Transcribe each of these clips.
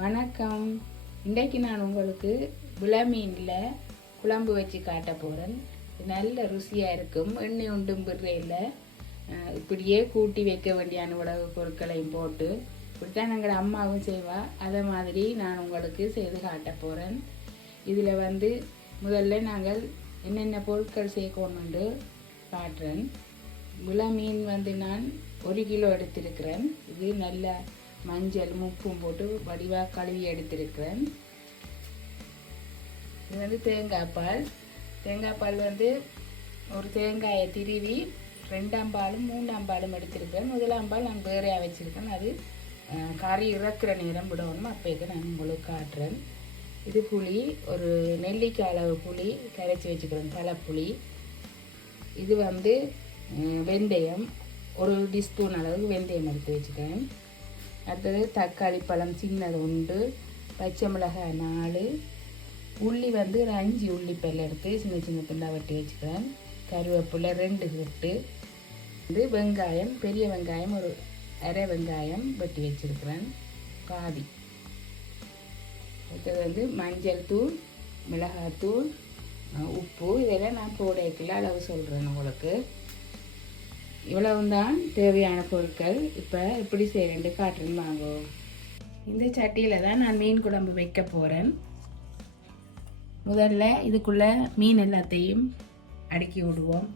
வணக்கம். இன்றைக்கு நான் உங்களுக்கு விளமீனில் குழம்பு வச்சு காட்ட போகிறேன் நல்ல ருசியாக இருக்கும். எண்ணெய் உண்டும் பிறையில் இப்படியே கூட்டி வைக்க வேண்டியான உணவு பொருட்களையும் போட்டு இப்படித்தான் எங்கள் அம்மாவும் செய்வாள் அதை மாதிரி நான் உங்களுக்கு செய்து காட்ட போகிறேன் இதில் வந்து முதல்ல நாங்கள் என்னென்ன பொருட்கள் சேர்க்கணுண்டு காட்டுறேன். விள மீன் வந்து நான் ஒரு கிலோ எடுத்திருக்கிறேன். இது நல்ல மஞ்சள் உப்பும் போட்டு வடிவாக கழுவி எடுத்திருக்கிறேன். இது வந்து தேங்காய் பால். தேங்காய் பால் வந்து ஒரு தேங்காயை திருவி ரெண்டாம் பாலும் மூன்றாம் பாலும் எடுத்திருக்கிறேன். முதலாம் பால் நான் வேறையாக வச்சுருக்கேன். அது கறி இறக்குற நேரம் விடணும். அப்போக்கு நான் உங்களுக்கு காட்டுறேன். இது புளி ஒரு நெல்லிக்காய் அளவு புளி கரைச்சி வச்சுக்கிறேன். தலைப்புளி. இது வந்து வெந்தயம். ஒரு டீஸ்பூன் அளவுக்கு வெந்தயம் எடுத்து வச்சுக்கிறேன். அடுத்தது தக்காளி பழம் சின்னது உண்டு பச்சை மிளகாய் நாலு உள்ளி வந்து ஒரு அஞ்சு உள்ளி பல்ல எடுத்து சின்ன சின்ன துண்டாக வெட்டி வச்சுக்கிறேன். கருவேப்பிலை ரெண்டு கட்டு இது வெங்காயம் பெரிய வெங்காயம் ஒரு அரை வெங்காயம் வெட்டி வச்சுருக்கிறேன். பாதி. அடுத்தது வந்து மஞ்சள் தூள் மிளகாத்தூள் உப்பு. இதெல்லாம் நான் போடைக்குள்ள அளவு சொல்கிறேன் உங்களுக்கு. இவ்வளவுதான் தேவையான பொருட்கள். இப்போ எப்படி செய்யறேன்னு காட்டுறேன்னு வாங்கோ. இந்த சட்டியில் தான் நான் மீன் குழம்பு வைக்க போகிறேன் முதல்ல இதுக்குள்ளே மீன் எல்லாத்தையும் அடுக்கி விடுவோம்.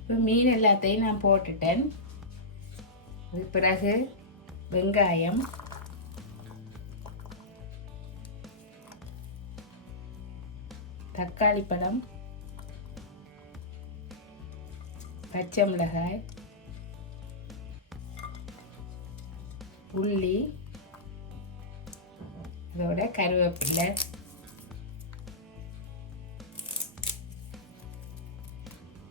இப்போ மீன் எல்லாத்தையும் நான் போட்டுட்டேன். அதுக்கு பிறகு வெங்காயம். தக்காளி பழம். பச்சை மிளகாய். உள்ளி இதோட கருவேப்பிலை.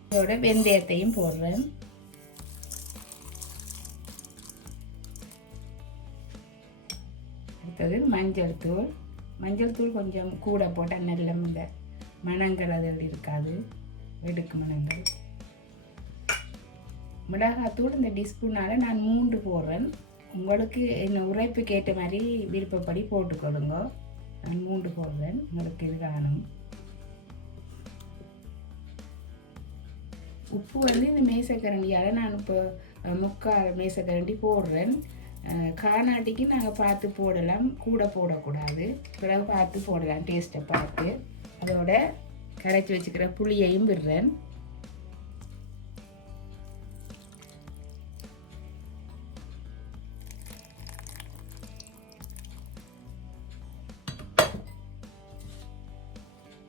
இதோட வெந்தயத்தையும் போடுறேன். அடுத்தது மஞ்சள் தூள். மஞ்சள் தூள் கொஞ்சம் கூட போட்டால் நல்ல இந்த மணங்கள் அதில் இருக்காது. வெடுக்கு மணங்கள். மிளகாத்தூள் இந்த டிஸ்பூனால் நான் மூன்று போடுறேன். உங்களுக்கு என்ன உரைப்புக்கு ஏற்ற மாதிரி விருப்பப்படி போட்டுக்கொள்ளுங்க. நான் மூன்று போடுறேன். உங்களுக்கு இது காணும். உப்பு வந்து இந்த மேசக்கரண்டியால் நான் இப்போ முக்கால் மேசக்கரண்டி போடுறேன். காணாட்டிக்கு நாங்கள் பார்த்து போடலாம். கூட போடக்கூடாது. பிறகு பார்த்து போடலாம் டேஸ்ட்டை பார்த்து. அதோட கரைச்சி வச்சுக்கிற புளியையும் விடுறேன்.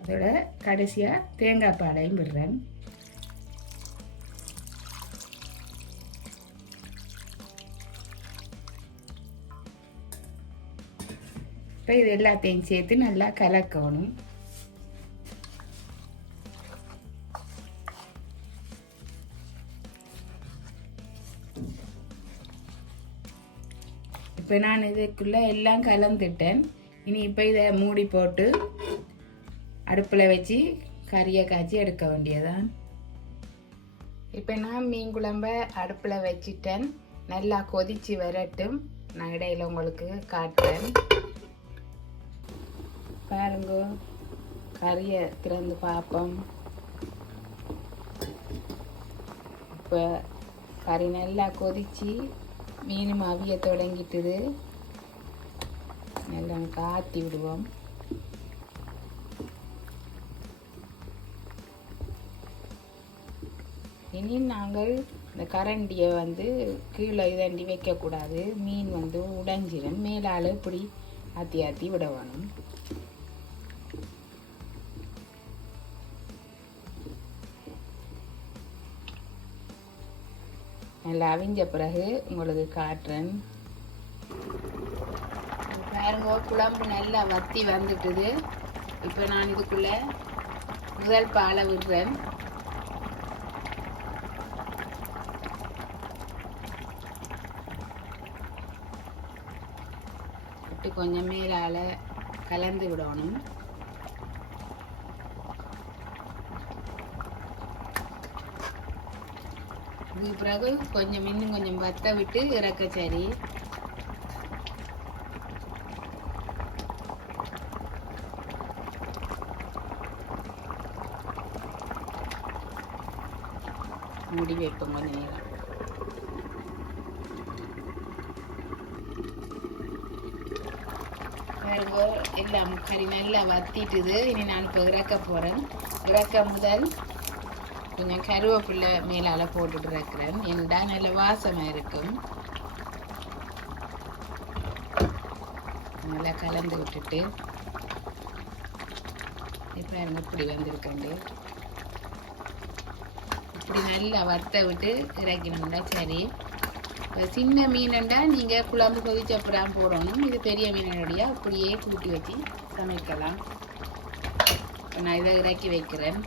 அதோட கடைசியாக தேங்காய் பாலையும் விடுறேன். இப்போ இது எல்லாத்தையும் சேர்த்து நல்லா கலக்கணும். இப்போ நான் இதுக்குள்ளே எல்லாம் கலந்துட்டேன். இனி இப்போ இதை மூடி போட்டு அடுப்பில் வச்சு கறியை காய்ச்சி எடுக்க வேண்டியதான் இப்போ நான் மீன் குழம்ப அடுப்பில் வச்சிட்டேன். நல்லா கொதித்து வரட்டும். நான் இடையில் உங்களுக்கு காட்டுறேன். பாருங்க. கறியை திறந்து பார்ப்போம். இப்போ கறி நல்லா கொதிச்சு மீனும் அவிய தொடங்கிட்டுது. நல்லா காத்தி விடுவோம். இனி நாங்கள் இந்த கரண்டியை வந்து கீழே இதண்டி வைக்கக்கூடாது. மீன் வந்து உடைஞ்சிடும் மேலால் இப்படி ஆற்றி ஆற்றி விட வேணும் நல்லா அவிஞ்ச பிறகு உங்களுக்கு காட்டுறேன். பாருங்க குழம்பு நல்லா வத்தி வந்துட்டுது. இப்போ நான் இதுக்குள்ளே முதல் பாலை விடுறேன் விட்டு கொஞ்சம் மேலால் கலந்து விடணும். இதுக்கு பிறகு கொஞ்சம் இன்னும் கொஞ்சம் வத்த விட்டு இறக்க சரி. மூடி வைப்போம் கொஞ்ச நேரம். எல்லாம் கறி நல்லா வத்திட்டுது. இனி நான் இப்போ இறக்க போகிறேன் இறக்க முதல் கொஞ்சம் கருவேப்பிள்ளை மேலால் போட்டுட்டு இருக்கிறேன். ஏன்டா நல்ல வாசமாக இருக்கும். நல்லா கலந்து விட்டுட்டு இப்போ இப்படி வந்திருக்கண்டு இப்படி நல்லா வத்த விட்டு இறக்கணும்டா சரி. இப்போ சின்ன மீனண்டா நீங்கள் குழம்பு கொதிச்சப்புறம் போடணும். இது பெரிய மீனடியாக அப்படியே கூட்டி வச்சு சமைக்கலாம். இப்போ நான் இதை இறக்கி வைக்கிறேன்.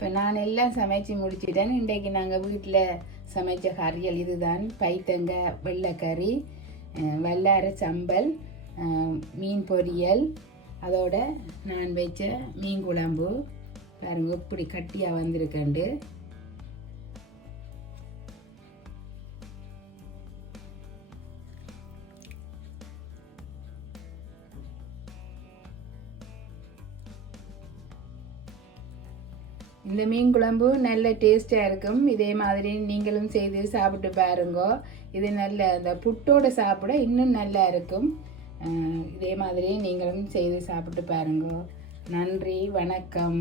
இப்போ நான் எல்லாம் சமைச்சு முடிச்சிட்டேன். இன்றைக்கு நாங்கள் வீட்டில் சமைச்ச கறிகள் இதுதான். பைத்தங்க வெள்ளைக்கறி அஹ் வல்லார சம்பல் மீன் பொரியல் அதோட நான் வச்ச மீன் குழம்பு. பாருங்க இப்படி கட்டியாக வந்திருக்கண்டு. இந்த மீன் குழம்பு நல்ல டேஸ்டாக இருக்கும். இதே மாதிரி நீங்களும் செய்து சாப்பிட்டு பாருங்க. இது நல்ல இந்த புட்டோட சாப்பிட இன்னும் நல்லா இருக்கும். இதே மாதிரி நீங்களும் செய்து சாப்பிட்டு பாருங்க. நன்றி வணக்கம்.